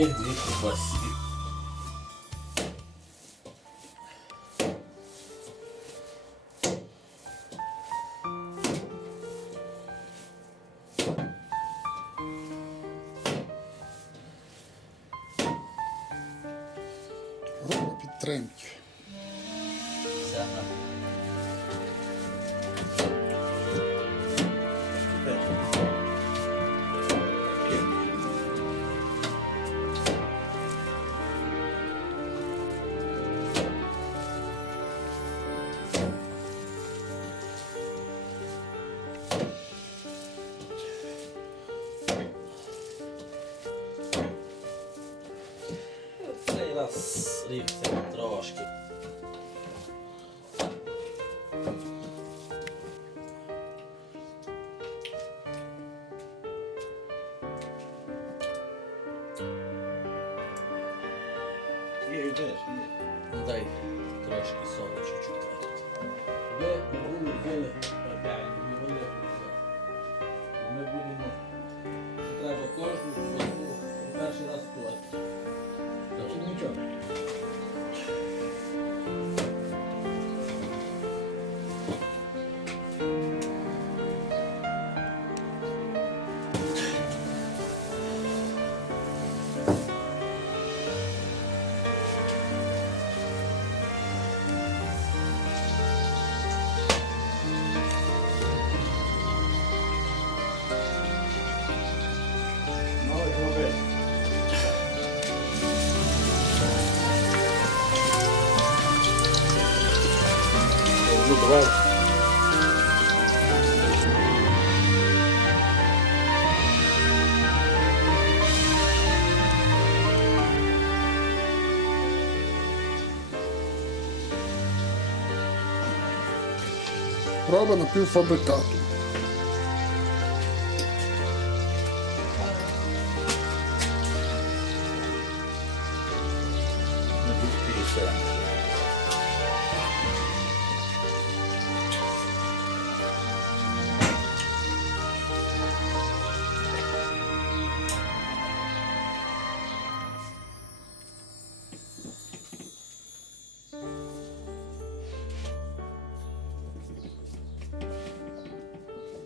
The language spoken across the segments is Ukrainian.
Таких дві ковбаси. Підтримки. Все рівся трошки. Ну, Дай трошки солі чуть-чуть. Ви були били опять, були. Ми будемо. ó. Ну, давай. Проба напівфабрикату. Не відкрийся.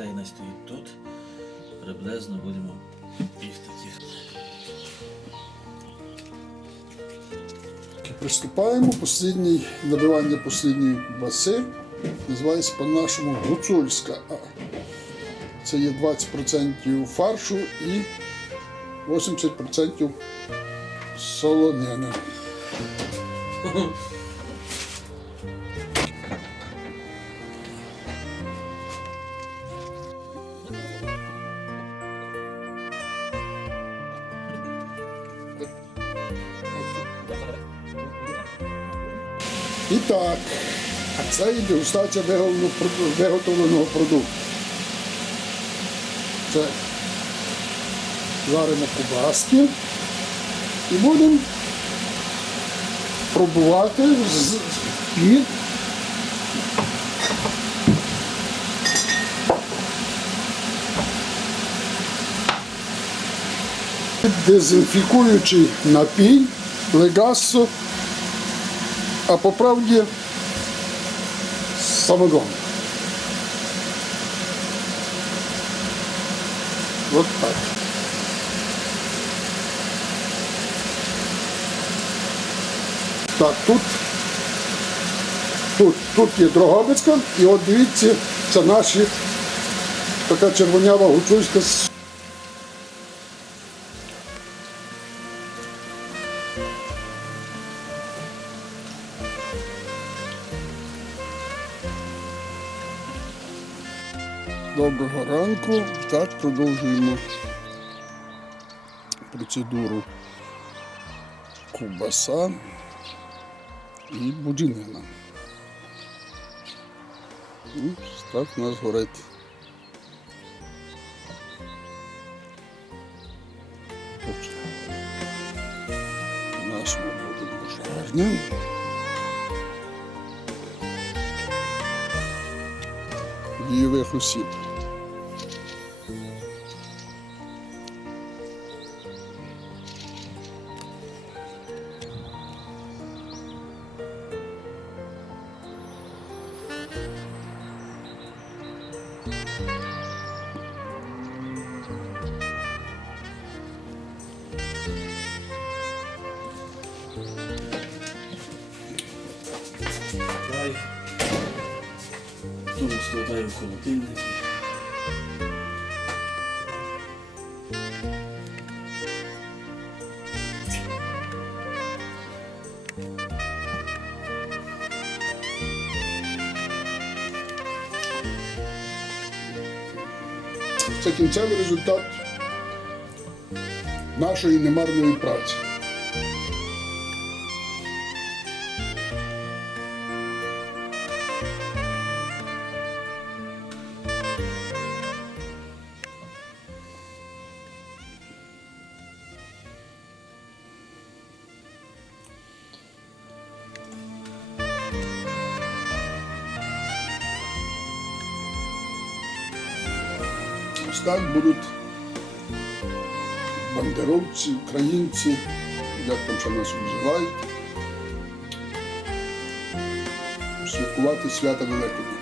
цей стоїть тут. Приблизно будемо їх таких. Приступаємо. Послідній, набивання послідньої баси. Називається по-нашому гуцульська. Це є 20% фаршу і 80% солонини. І так, це і дегустація виготовленого продукту. Це жаримо кубаски і будемо пробувати з під дезінфікуючий напій легассо, а по правді самогон. Вот так. Так, тут, тут, тут є Дрогобицька, і от дивіться, це наші така червонява гуцульська с- Ранку. Так, продовжуємо процедуру кубаса і буджинина. І так у нас горить. Нашому буде дуже. Дієвих осіб. Дай. Тому складаю в холодильники. Це кінцевий результат нашої немарної праці. Так будуть бандеровці, українці, як там ще нас називають, святкувати свята Великодня.